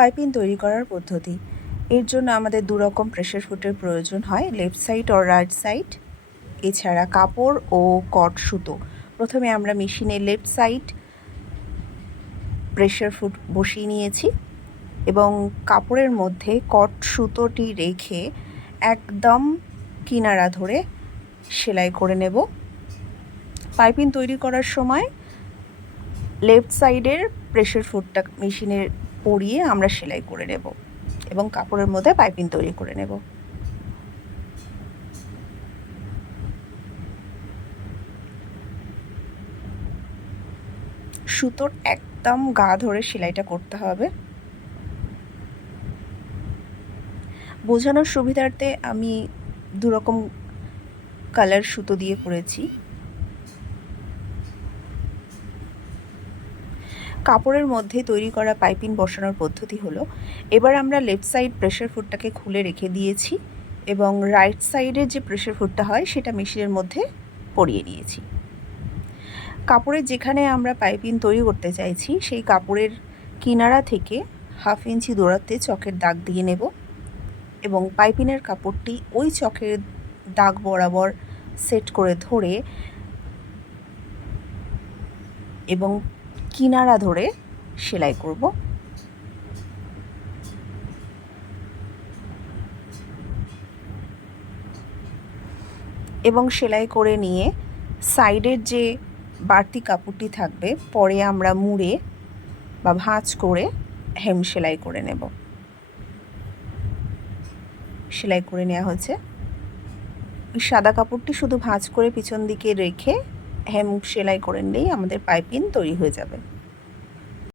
Piping তৈরি করার পদ্ধতি। এর জন্য আমাদের দু রকম প্রেশার ফুটের প্রয়োজন হয়, লেফট সাইড আর রাইট সাইড। এছাড়া কাপড় ও কট সুতো। প্রথমে আমরা মেশিনে লেফট সাইড প্রেশার ফুট বসিয়ে নিয়েছি এবং কাপড়ের মধ্যে কট সুতোটি রেখে একদম কিনারা ধরে সেলাই করে নেব। পাইপিং তৈরি করার সময় লেফট সাইডের প্রেশার ফুটটা মেশিনে পরিয়ে আমরা সেলাই করে নেব এবং কাপড়ের মধ্যে পাইপিং তৈরি করে নেব। সুতোর একদম গা ধরে সেলাইটা করতে হবে। বোঝানোর সুবিধার্থে আমি দু রকম কালার সুতো দিয়ে করেছি। কাপড়ের মধ্যে তৈরি করা পাইপিং বসানোর পদ্ধতি হলো, এবার আমরা লেফট সাইড প্রেশার ফুটটাকে খুলে রেখে দিয়েছি এবং রাইট সাইডের যে প্রেশার ফুটটা হয় সেটা মেশিনের মধ্যে পরিয়ে নিয়েছি। কাপড়ের যেখানে আমরা পাইপিং তৈরি করতে চাইছি সেই কাপড়ের কিনারা থেকে 1/2 ইঞ্চি দূরত্বে চকের দাগ দিয়ে নেব এবং পাইপিংয়ের কাপড়টি ওই চকের দাগ বরাবর সেট করে ধরে এবং কিনারা ধরে সেলাই করব। এবং সেলাই করে নিয়ে সাইডের যে বাড়তি কাপড়টি থাকবে পরে আমরা মুড়ে বা ভাঁজ করে হেম সেলাই করে নেব। সেলাই করে নেওয়া হচ্ছে। ওই সাদা কাপড়টি শুধু ভাঁজ করে পিছন দিকে রেখে হেম সেলাই করে নিলেই আমাদের পাইপিং তৈরি হয়ে যাবে।